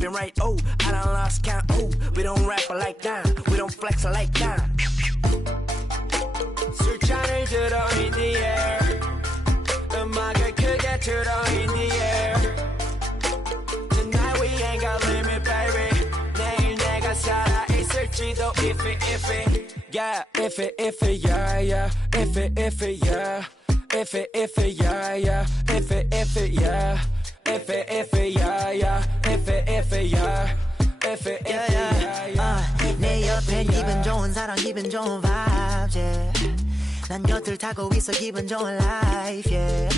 been right. Oh, I done lost count. Oh, we don't rap like that. We don't flex like that. 술잔을 들어 in the air. 음악을 크게 틀어 in the air. Tonight we ain't got limit, baby. 내일 내가 살아 있을지도 if it, yeah, if it, yeah, yeah, if it, yeah, if it, yeah, yeah, if it, yeah, if it, yeah, yeah, if it, yeah. 내 옆에 기분 좋은 사람 기분 좋은 vibes yeah. 난 곁을 타고 있어 기분 좋은 life yeah.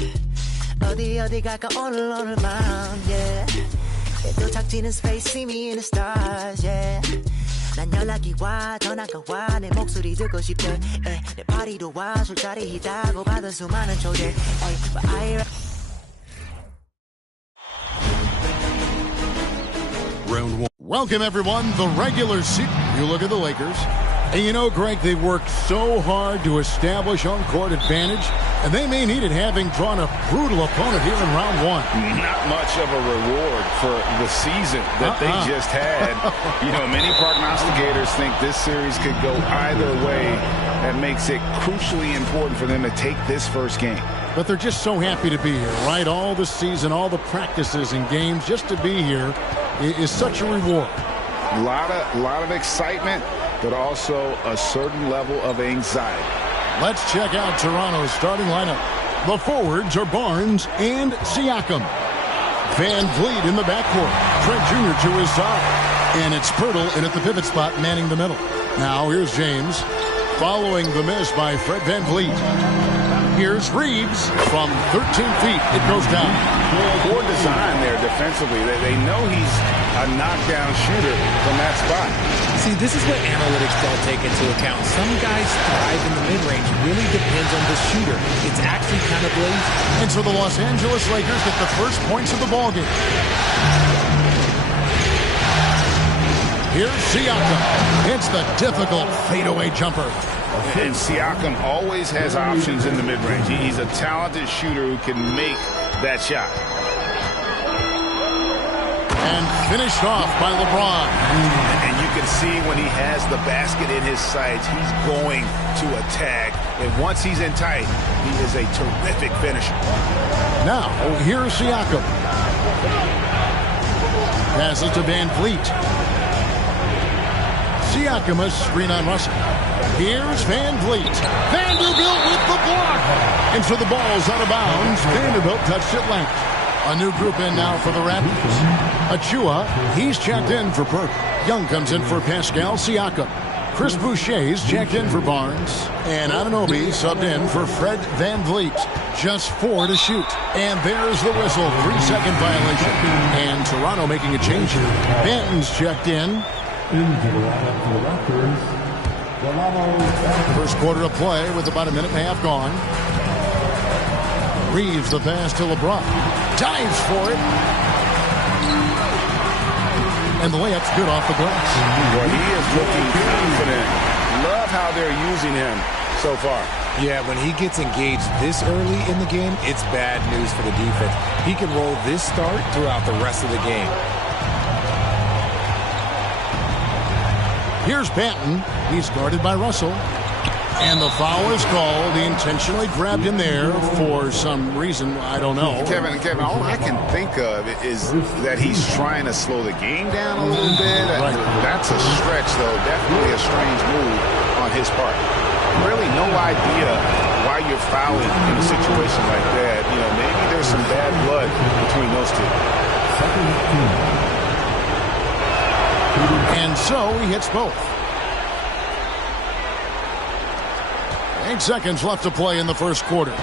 어디 갈까 오늘 밤 yeah. 도착지는 space see me in the stars yeah. 난 연락이 와 전화가 와 내 목소리 듣고 싶대 내 파티도 와 술자리 있다고 받은 수많은 초대 Round one. Welcome, everyone. The regular season. You look at the Lakers. And you know, Greg, they've worked so hard to establish home-court advantage, and they may need it having drawn a brutal opponent here in round one. Not much of a reward for the season that they just had. You know, many prognosticators think this series could go either way. That makes it crucially important for them to take this first game. But they're just so happy to be here, right? All the season, all the practices and games, just to be here is such a reward. A lot of excitement, but also a certain level of anxiety. Let's check out Toronto's starting lineup. The forwards are Barnes and Siakam. Van Vliet in the backcourt. Trent Jr. to his side. And it's Pirtle in at the pivot spot, manning the middle. Now here's James. Following the miss by Fred Van Vliet. Here's Reeves from 13 feet. It goes down. Poor design there defensively. They know he's a knockdown shooter from that spot. See, this is what analytics don't take into account. Some guys thrive in the mid-range. Really depends on the shooter. It's actually kind of lazy. And so the Los Angeles Lakers get the first points of the ballgame. Here's Siakam. It's the difficult fadeaway jumper. And Siakam always has options in the mid-range. He's a talented shooter who can make that shot. And finished off by LeBron. And you can see when he has the basket in his sights, he's going to attack. And once he's in tight, he is a terrific finisher. Now, here's Siakam. Passes to Van Vliet. Siakam a screen on Russell. Here's Van Vliet. Vanderbilt with the block. And so the ball's out of bounds. Vanderbilt touched it length. A new group in now for the Raptors. Achua, he's checked in for Perk. Young comes in for Pascal Siakam. Chris Boucher's checked in for Barnes. And Anunoby subbed in for Fred Van Vliet. Just 4 to shoot. And there's the whistle. 3-second violation. And Toronto making a change here. Benton's checked in. First quarter of play with about a minute and a half gone. Reeves the pass to LeBron. Dives for it. And the layup's good off the glass. Well, he is looking confident. Love how they're using him so far. Yeah, when he gets engaged this early in the game, it's bad news for the defense. He can roll this start throughout the rest of the game. Here's Banton. He's guarded by Russell. And the foul is called. He intentionally grabbed him there for some reason. I don't know. Kevin, all I can think of is that he's trying to slow the game down a little bit. Right. That's a stretch, though. Definitely a strange move on his part. Really no idea why you're fouling in a situation like that. You know, maybe there's some bad blood between those two. And so he hits both. 8 seconds left to play in the first quarter.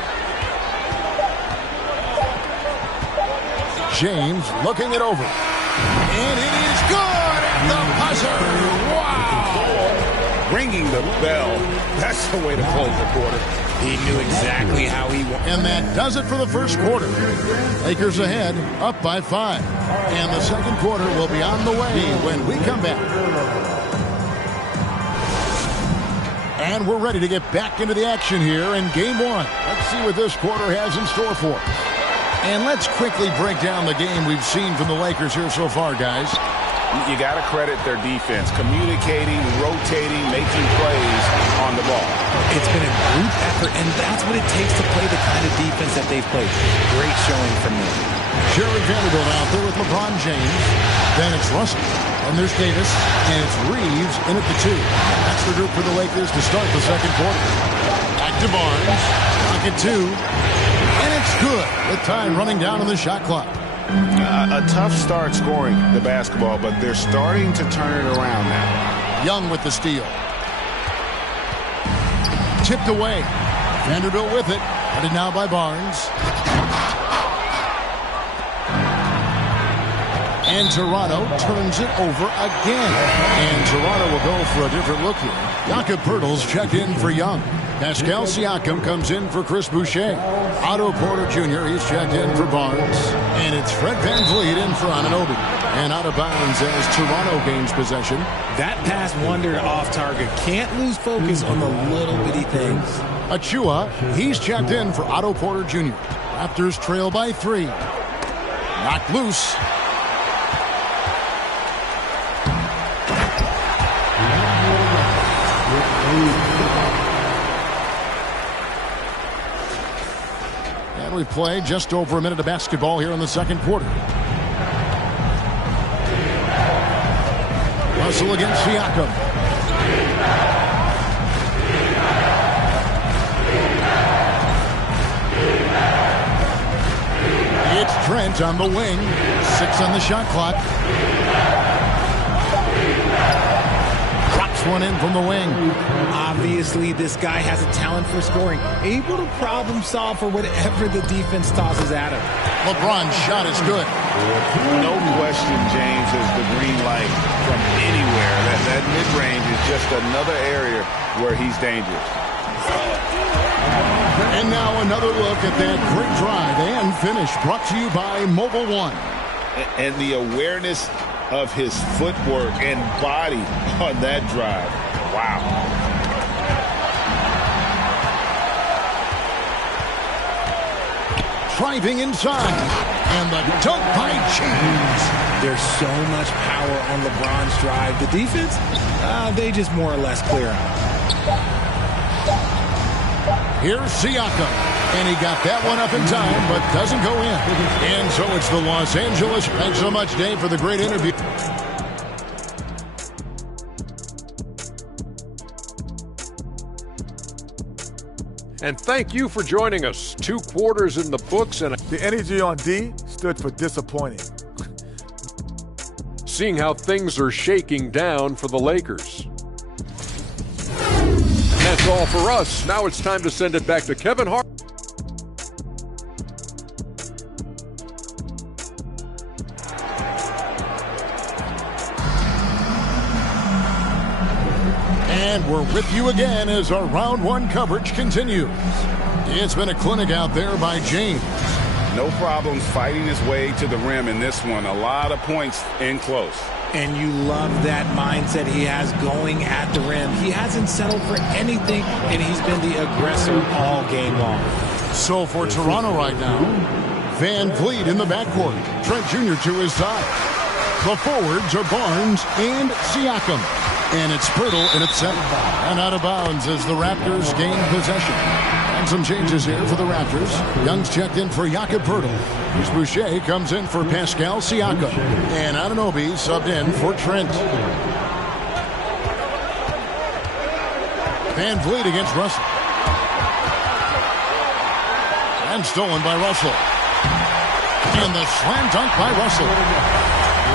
James looking it over. And it is good at the buzzer. Wow. Ringing the bell. That's the way to close the quarter. He knew exactly how he wanted. And that does it for the first quarter. Lakers ahead, up by 5. And the second quarter will be on the way when we come back. And we're ready to get back into the action here in Game 1. Let's see what this quarter has in store for us. And let's quickly break down the game we've seen from the Lakers here so far, guys. You got to credit their defense, communicating, rotating, making plays on the ball. It's been a group effort, and that's what it takes to play the kind of defense that they've played. Great showing from them. Sherrod Vanderbilt out there with LeBron James. Then it's Russell. And there's Davis. And it's Reeves in at the 2. That's the group for the Lakers to start the second quarter. Back to Barnes. Back at 2. And it's good with time running down on the shot clock. A tough start scoring the basketball, but they're starting to turn it around now. Young with the steal. Tipped away. Vanderbilt with it. Headed now by Barnes. And Toronto turns it over again. And Toronto will go for a different look here. Jakob Poeltl's checked in for Young. Pascal Siakam comes in for Chris Boucher. Otto Porter Jr. he's checked in for Barnes. And it's Fred VanVleet in for Anunoby. And out of bounds as Toronto gains possession. That pass wandered off target. Can't lose focus on the little bitty things. Achua, he's checked in for Otto Porter Jr. Raptors trail by 3. Knocked loose. And we play just over a minute of basketball here in the second quarter. Russell against Siakam. It's Trent on the wing. 6 on the shot clock. Drops one in from the wing. Obviously, this guy has a talent for scoring. Able to problem solve for whatever the defense tosses at him. LeBron's shot is good. No question, James, is the green light from anywhere. That mid-range is just another area where he's dangerous. And now another look at that great drive and finish brought to you by Mobile One. And the awareness of his footwork and body on that drive. Wow. Driving inside. And the dunk by James. There's so much power on LeBron's drive. The defense, they just more or less clear out. Here's Siakam. And he got that one up in time, but doesn't go in. And so it's the Los Angeles. Thanks so much, Dave, for the great interview. And thank you for joining us. 2 quarters in the books and the energy on D stood for disappointing. Seeing how things are shaking down for the Lakers. That's all for us. Now it's time to send it back to Kevin Hart. And we're with you again as our round 1 coverage continues. It's been a clinic out there by James. No problems fighting his way to the rim in this one. A lot of points in close. And you love that mindset he has going at the rim. He hasn't settled for anything, and he's been the aggressor all game long. So for Toronto right now, VanVleet in the backcourt. Trent Jr. to his side. The forwards are Barnes and Siakam. And it's Poeltl in its center. And out of bounds as the Raptors gain possession. And some changes here for the Raptors. Young's checked in for Jakob Poeltl. Chris Boucher comes in for Pascal Siakam. And Anunoby subbed in for Trent. VanVleet against Russell. And stolen by Russell. And the slam dunk by Russell.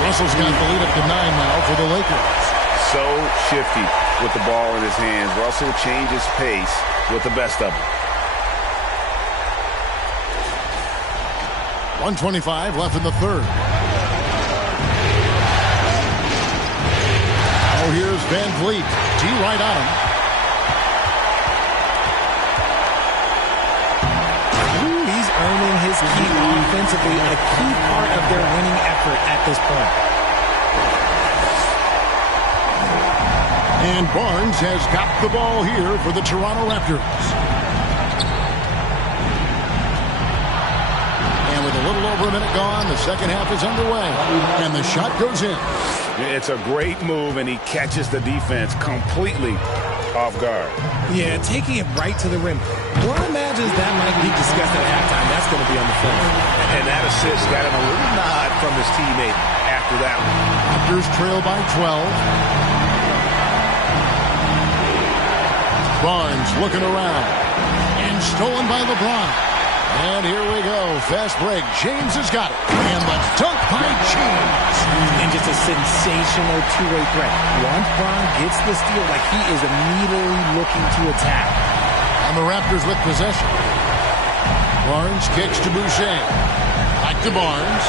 Russell's got the lead up to 9 now for the Lakers. So shifty with the ball in his hands. Russell changes pace with the best of them. 1:25 left in the third. Now here's VanVleet. D right on him. He's earning his key offensively, a key part of their winning effort at this point. And Barnes has got the ball here for the Toronto Raptors. And with over a minute gone. The second half is underway. And the shot goes in. It's a great move, and he catches the defense completely off guard. Yeah, taking it right to the rim. One imagines that might be discussed at halftime. That's going to be on the film. And that assist got him a little nod from his teammate after that one. Raptors trail by 12. Barnes looking around. And stolen by LeBron. And here we go. Fast break. James has got it. And the dunk by James. And just a sensational two-way threat. Once Bron gets the steal, like he is immediately looking to attack. And the Raptors with possession. Barnes kicks to Boucher. Back to Barnes.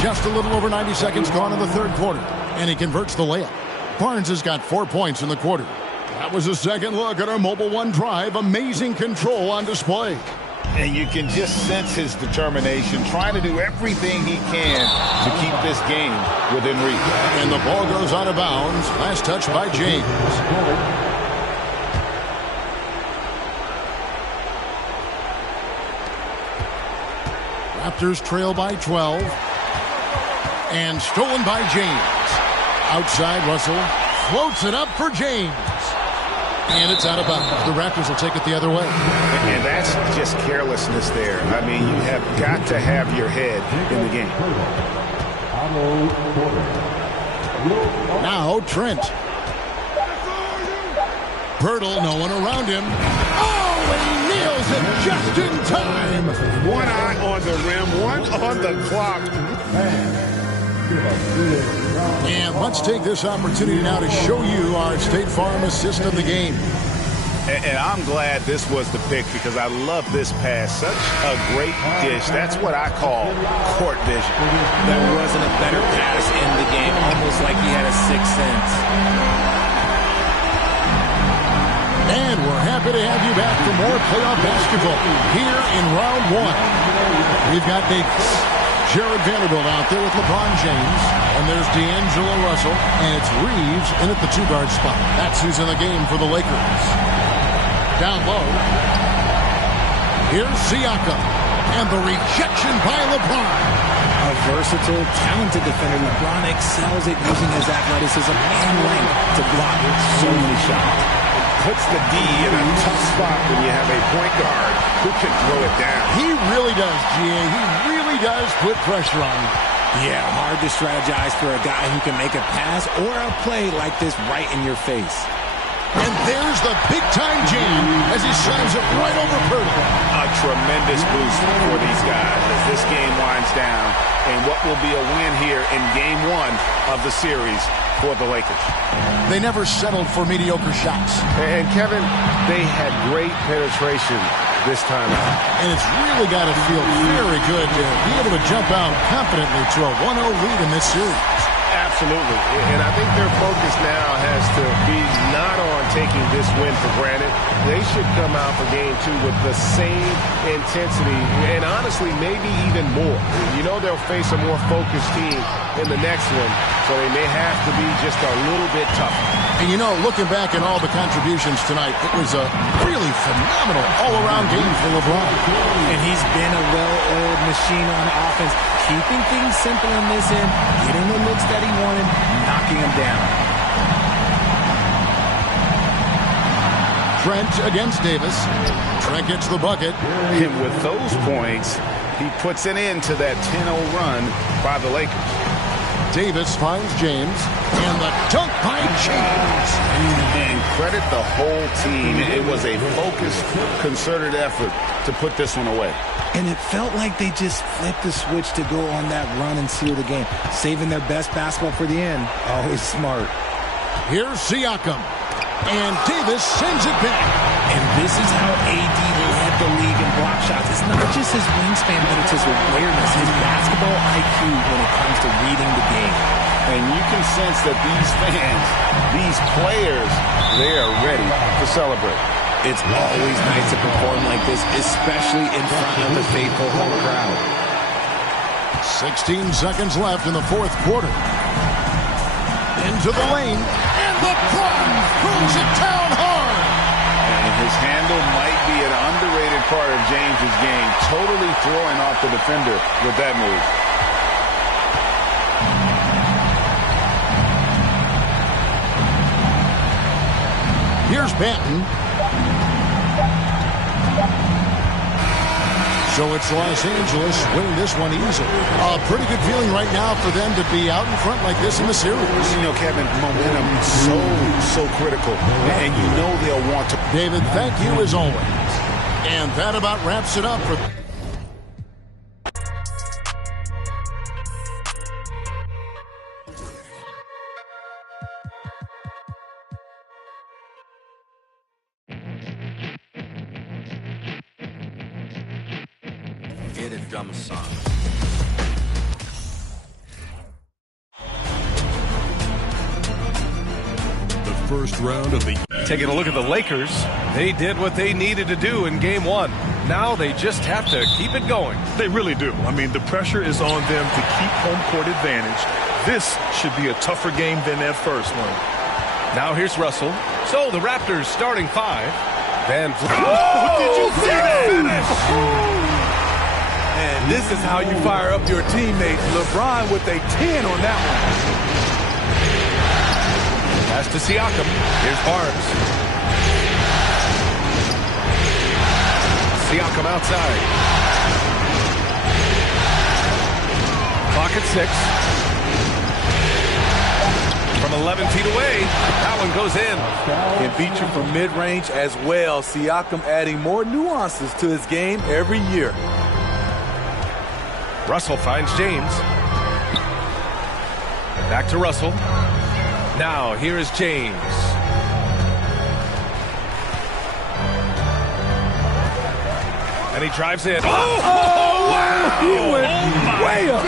Just a little over 90 seconds gone in the third quarter. And he converts the layup. Barnes has got 4 points in the quarter. That was a second look at our Mobile One drive. Amazing control on display. And you can just sense his determination, trying to do everything he can to keep this game within reach. And the ball goes out of bounds. Last touch by James. Raptors trail by 12. And stolen by James. Outside, Russell floats it up for James. And it's out of bounds. The Raptors will take it the other way. And that's just carelessness there. I mean, you have got to have your head in the game. Now Trent. Pirtle, no one around him. Oh, and he nails it just in time. One eye on the rim, one on the clock. And let's take this opportunity now to show you our State Farm assist of the game. And I'm glad this was the pick because I love this pass. Such a great dish. That's what I call court vision. There wasn't a better pass in the game, almost like he had a sixth sense. And we're happy to have you back for more playoff basketball here in round one. We've got Davis, Jared Vanderbilt out there with LeBron James. And there's D'Angelo Russell. And it's Reeves in at the two-guard spot. That's who's in the game for the Lakers. Down low. Here's Siakam. And the rejection by LeBron. A versatile, talented defender. LeBron excels at using his athleticism and length to block so many shots. Puts the D in a tough spot when you have a point guard who can throw it down. He really does, G.A. He really does put pressure on him. Yeah, hard to strategize for a guy who can make a pass or a play like this right in your face. And there's the big-time jam as he slams it right over Pirtle. A tremendous boost for these guys as this game winds down. And what will be a win here in Game 1 of the series for the Lakers. They never settled for mediocre shots. And Kevin, they had great penetration this time out. And it's really got to feel very good to be able to jump out confidently to a 1-0 lead in this series. Absolutely. And I think their focus now has to be not on taking this win for granted. They should come out for Game 2 with the same intensity and honestly maybe even more. You know they'll face a more focused team in the next one, so they may have to be just a little bit tougher. And you know, looking back at all the contributions tonight, it was a really phenomenal all-around game for LeBron. And he's been a well-oiled machine on offense, keeping things simple in this end, getting the looks that he wanted, knocking them down. Trent against Davis. Trent gets the bucket. And with those points, he puts an end to that 10-0 run by the Lakers. Davis finds James, and the dunk by James. And credit the whole team. It was a focused, concerted effort to put this one away. And it felt like they just flipped the switch to go on that run and seal the game, saving their best basketball for the end. Always smart. Here's Siakam, and Davis sends it back. And this is how AD led the league in block shots. It's not just his wingspan, but it's his awareness, his basketball IQ when it comes to reading the game. And you can sense that these fans, these players, they are ready to celebrate. It's always nice to perform like this, especially in front of the faithful home crowd. 16 seconds left in the fourth quarter. Into the lane, and LeBron throws it down hard. And his handle might be an underrated part of James's game, totally throwing off the defender with that move. Here's Banton. So it's Los Angeles winning this one easily. A pretty good feeling right now for them to be out in front like this in the series. You know, Kevin, momentum so critical. And you know they'll want to. David, thank you as always. And that about wraps it up for... Get a drummer song. The first round of the... Taking a look at the Lakers, they did what they needed to do in Game 1. Now they just have to keep it going. They really do. I mean, the pressure is on them to keep home court advantage. This should be a tougher game than that first one. Now here's Russell. So the Raptors starting 5. Van Vliet. Oh, did you see that finish? And this is how you fire up your teammates. LeBron with a 10 on that one. Pass to Siakam. Here's Barnes. Siakam outside. Clock at 6. From 11 feet away, that one goes in. Can beat you from mid-range as well. Siakam adding more nuances to his game every year. Russell finds James. Back to Russell. Now here is James. And he drives in. Oh, wow! He went way up.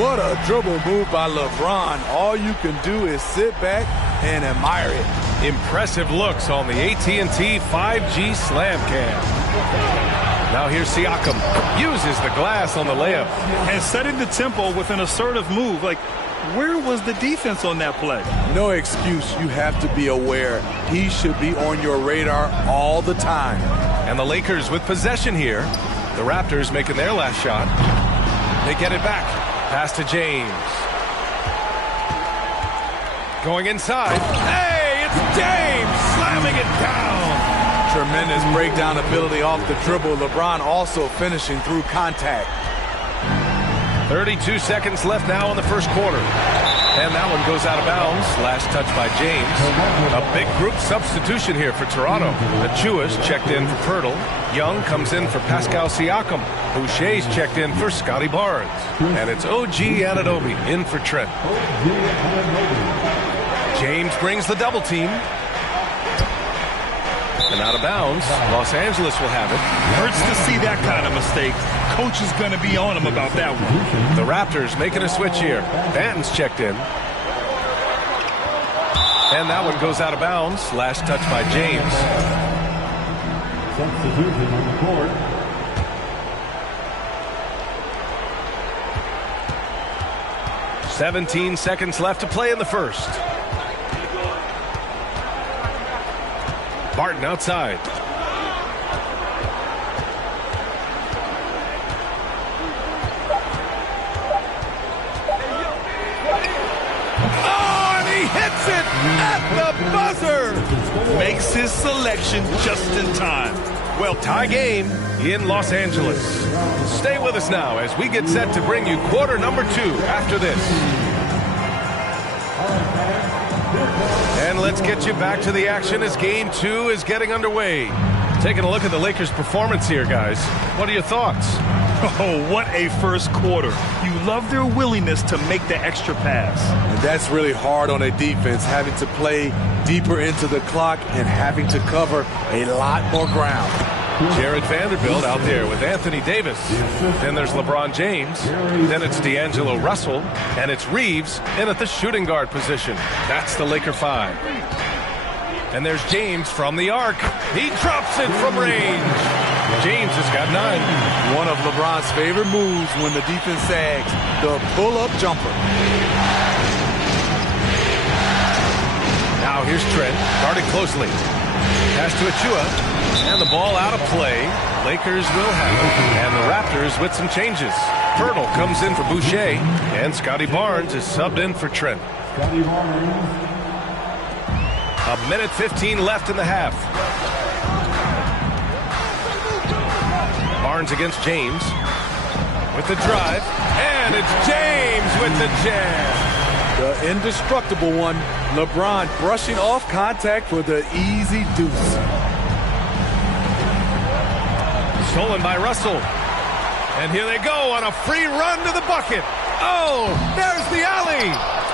What a dribble move by LeBron. All you can do is sit back and admire it. Impressive looks on the AT&T 5G Slam Cam. Now here's Siakam. Uses the glass on the layup. And setting the tempo with an assertive move. Like, where was the defense on that play? No excuse. You have to be aware. He should be on your radar all the time. And the Lakers with possession here. The Raptors making their last shot. They get it back. Pass to James. Going inside. Hey, it's James slamming it down. Tremendous breakdown ability off the dribble. LeBron also finishing through contact. 32 seconds left now in the first quarter. And that one goes out of bounds. Last touch by James. A big group substitution here for Toronto. Achua's checked in for Pirtle. Young comes in for Pascal Siakam. Boucher's checked in for Scotty Barnes. And it's OG Anunoby in for Trent. James brings the double team. And out of bounds, Los Angeles will have it. Hurts to see that kind of mistake. Coach is going to be on him about that one. The Raptors making a switch here. Banton's checked in. And that one goes out of bounds. Last touch by James. Substitution on the court. 17 seconds left to play in the first. Barton outside. Oh, and he hits it at the buzzer. Makes his selection just in time. Well, tie game in Los Angeles. Stay with us now as we get set to bring you quarter number 2 after this. And let's get you back to the action as Game 2 is getting underway. Taking a look at the Lakers' performance here, guys. What are your thoughts? Oh, what a first quarter. You love their willingness to make the extra pass. And that's really hard on a defense, having to play deeper into the clock and having to cover a lot more ground. Jared Vanderbilt out there with Anthony Davis. Then there's LeBron James. Then it's D'Angelo Russell. And it's Reeves in at the shooting guard position. That's the Laker 5. And there's James from the arc. He drops it from range. James has got 9. One of LeBron's favorite moves when the defense sags, the pull-up jumper. Now here's Trent, guarded closely. Pass to Achua. And the ball out of play. Lakers will have it. And the Raptors with some changes. Pirtle comes in for Boucher. And Scotty Barnes is subbed in for Trent. A minute 15 left in the half. Barnes against James. With the drive. And it's James with the jam. The indestructible one. LeBron brushing off contact for the easy deuce. Stolen by Russell. And here they go on a free run to the bucket. Oh, there's the alley.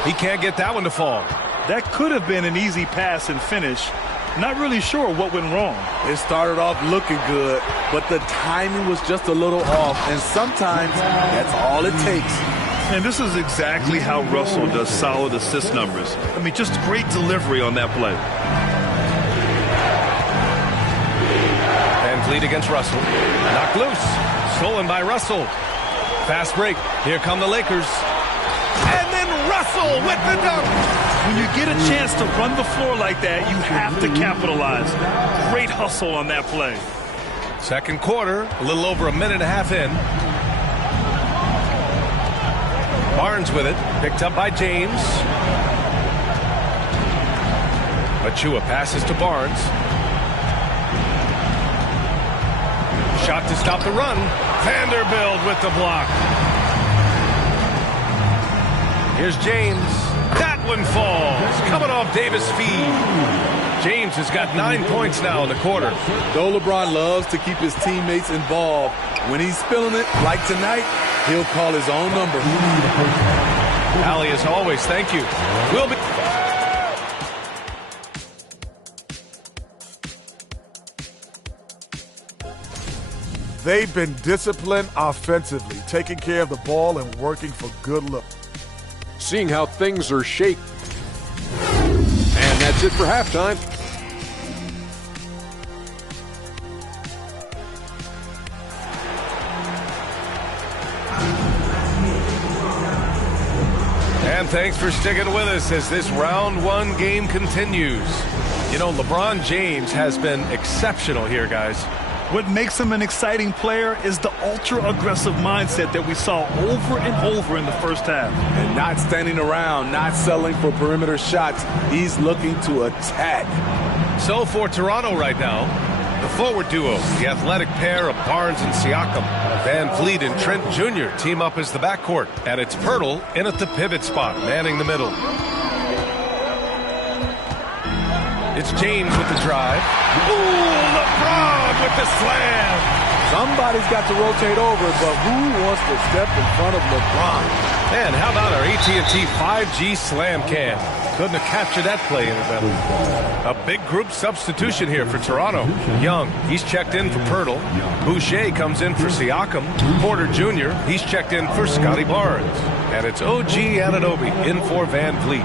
He can't get that one to fall. That could have been an easy pass and finish. Not really sure what went wrong. It started off looking good, but the timing was just a little off, and sometimes that's all it takes. And this is exactly how Russell does solid assist numbers. I mean, just great delivery on that play. Van Vliet against Russell. Knocked loose. Stolen by Russell. Fast break. Here come the Lakers. And then Russell with the dunk. When you get a chance to run the floor like that, you have to capitalize. Great hustle on that play. Second quarter, a little over a minute and a half in. Barnes with it, picked up by James. Achua passes to Barnes. Shot to stop the run. Vanderbilt with the block. Here's James. That one falls. Coming off Davis' feed. James has got 9 points now in the quarter. Though LeBron loves to keep his teammates involved, when he's feeling it, like tonight, he'll call his own number. Allie, as always, thank you. We'll be... They've been disciplined offensively, taking care of the ball and working for good look. Seeing how things are shaped. And that's it for halftime. And thanks for sticking with us as this round one game continues. You know, LeBron James has been exceptional here, guys. What makes him an exciting player is the ultra-aggressive mindset that we saw over and over in the first half. And not standing around, not settling for perimeter shots. He's looking to attack. So for Toronto right now, the forward duo, the athletic pair of Barnes and Siakam. Van Vliet and Trent Jr. team up as the backcourt. And it's Pirtle in at the pivot spot, manning the middle. It's James with the drive. Ooh, LeBron with the slam. Somebody's got to rotate over, but who wants to step in front of LeBron? And how about our AT&T 5G slam cam? Couldn't have captured that play any better. A big group substitution here for Toronto. Young, he's checked in for Pirtle. Boucher comes in for Siakam. Porter Jr., he's checked in for Scotty Barnes. And it's OG Anunoby in for Van Vliet.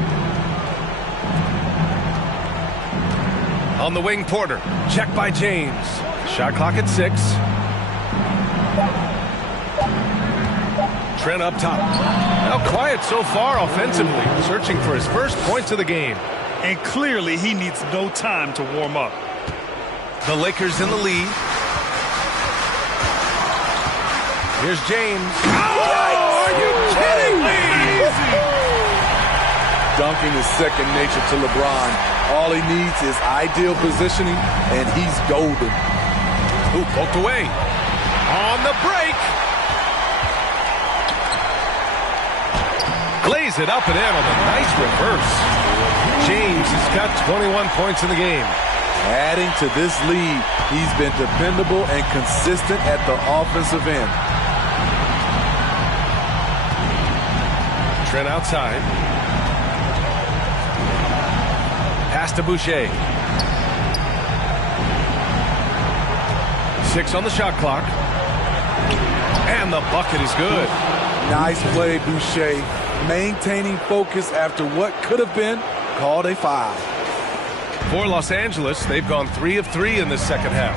On the wing, Porter. Checked by James. Shot clock at 6. Trent up top. Now quiet so far offensively. Searching for his first points of the game. And clearly he needs no time to warm up. The Lakers in the lead. Here's James. Oh, are you kidding me? Dunking is second nature to LeBron. All he needs is ideal positioning, and he's golden. Ooh, poked away. On the break. Lays it up and in on the nice reverse. James has got 21 points in the game. Adding to this lead, he's been dependable and consistent at the offensive end. Trent outside. Pass to Boucher. 6 on the shot clock. And the bucket is good. Nice play, Boucher. Maintaining focus after what could have been called a foul. For Los Angeles, they've gone 3 of 3 in this second half.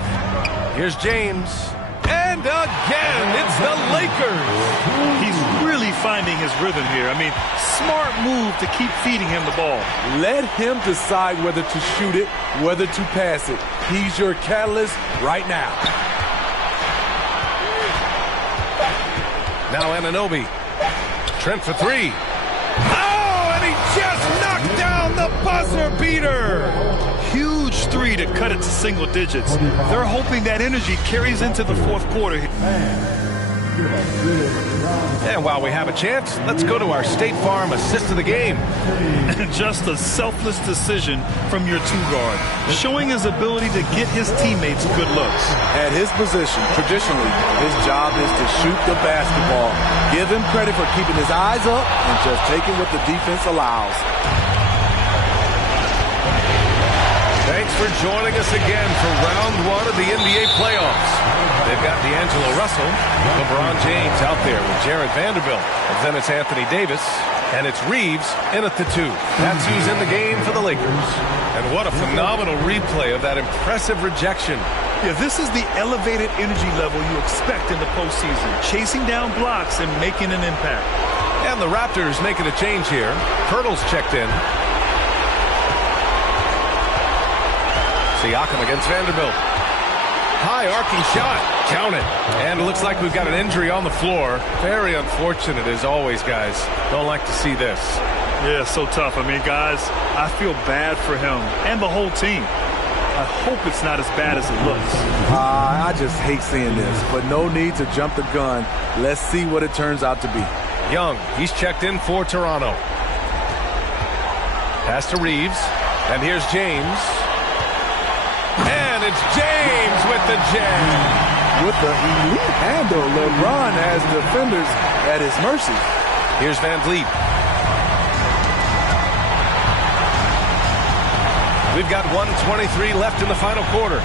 Here's James. And again, it's the Lakers. He's really finding his his rhythm here. I mean, smart move to keep feeding him the ball. Let him decide whether to shoot it, whether to pass it. He's your catalyst right now. Now Anunoby. Trent for three. Oh, and he just knocked down the buzzer beater. Huge three to cut it to single digits. They're hoping that energy carries into the fourth quarter. And while we have a chance, let's go to our State Farm assist of the game. Just a selfless decision from your two-guard, showing his ability to get his teammates good looks. At his position, traditionally, his job is to shoot the basketball. Give him credit for keeping his eyes up and just taking what the defense allows. Thanks for joining us again for round one of the NBA playoffs. They've got D'Angelo Russell, LeBron James out there with Jared Vanderbilt. And then it's Anthony Davis, and it's Reeves in at the two. That's who's in the game for the Lakers. And what a phenomenal replay of that impressive rejection. Yeah, this is the elevated energy level you expect in the postseason. Chasing down blocks and making an impact. And the Raptors making a change here. Pirtle's checked in. Siakam against Vanderbilt. High arcing shot. Count it. And it looks like we've got an injury on the floor. Very unfortunate as always, guys. Don't like to see this. Yeah, so tough. I mean, guys, I feel bad for him and the whole team. I hope it's not as bad as it looks. I just hate seeing this, but no need to jump the gun. Let's see what it turns out to be. Young, he's checked in for Toronto. Pass to Reeves. And here's James. And it's James with the jam. With the elite handle, LeBron has defenders at his mercy. Here's Van Vliet. We've got 1:23 left in the final quarter.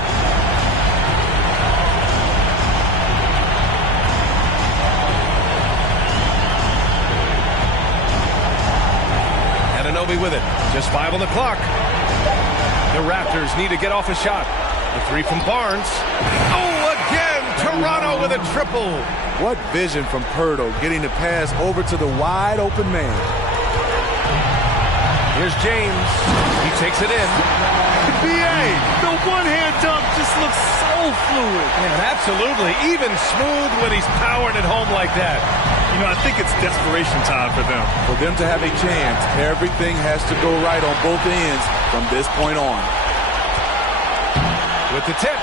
Anunoby with it. Just 5 on the clock. The Raptors need to get off a shot. The three from Barnes. Oh, again! Toronto with a triple. What vision from Pirtle, getting the pass over to the wide open man. Here's James. He takes it in. BA, the one-hand dunk just looks so fluid. Yeah, absolutely. Even smooth when he's powering it home like that. You know, I think it's desperation time for them. For them to have a chance, everything has to go right on both ends from this point on. With the tip,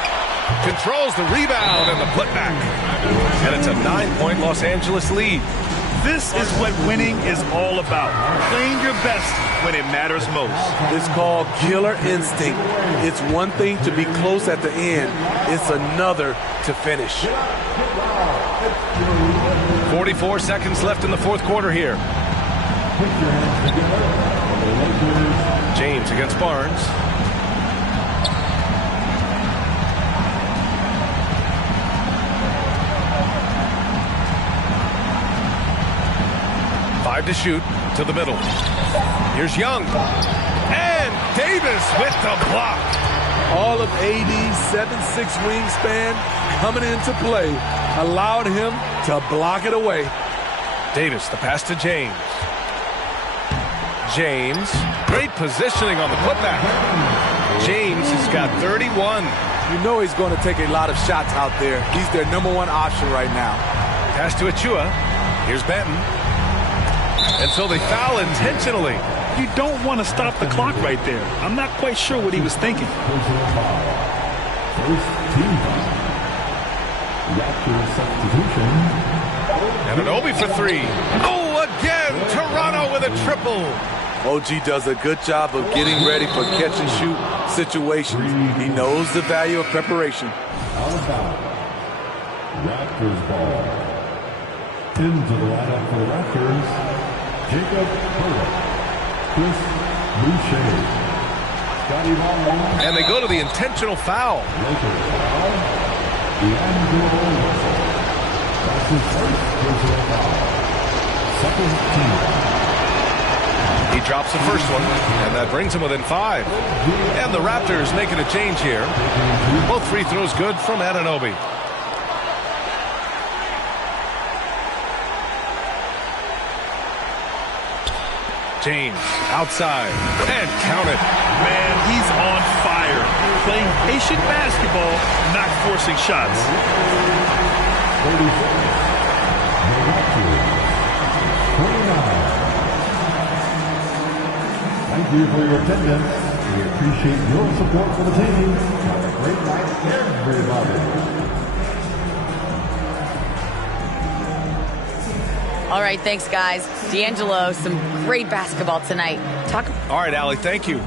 controls the rebound and the putback. And it's a 9-point Los Angeles lead. This is what winning is all about. Playing your best when it matters most. It's called killer instinct. It's one thing to be close at the end. It's another to finish. 44 seconds left in the fourth quarter here. James against Barnes. To shoot to the middle. Here's Young. And Davis with the block. All of AD's 7'6" wingspan coming into play allowed him to block it away. Davis, the pass to James. James, great positioning on the putback. James has got 31. You know he's going to take a lot of shots out there. He's their #1 option right now. Pass to Achua. Here's Benton. And so they foul intentionally. You don't want to stop the clock right there. I'm not quite sure what he was thinking. Anunoby for three. Oh, again, Toronto with a triple. OG does a good job of getting ready for catch and shoot situations. He knows the value of preparation. Raptors ball. Into the lineup for the Raptors. Jacob Pirtle, Chris Boucher, Scotty Barnes, and they go to the intentional foul. Lakers foul, D'Angelo Russell. That's his first personal foul. Second team. He drops the first one, and that brings him within 5. And the Raptors making a change here. Both free throws good from Anunoby. James outside and count it. Man, he's on fire. Playing patient basketball, not forcing shots. 29. Thank you for your attendance. We appreciate your support for the team. Have a great night, everybody. All right, thanks, guys. D'Angelo, some great basketball tonight. All right, Allie, thank you.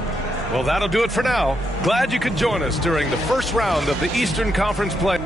Well, that'll do it for now. Glad you could join us during the first round of the Eastern Conference play.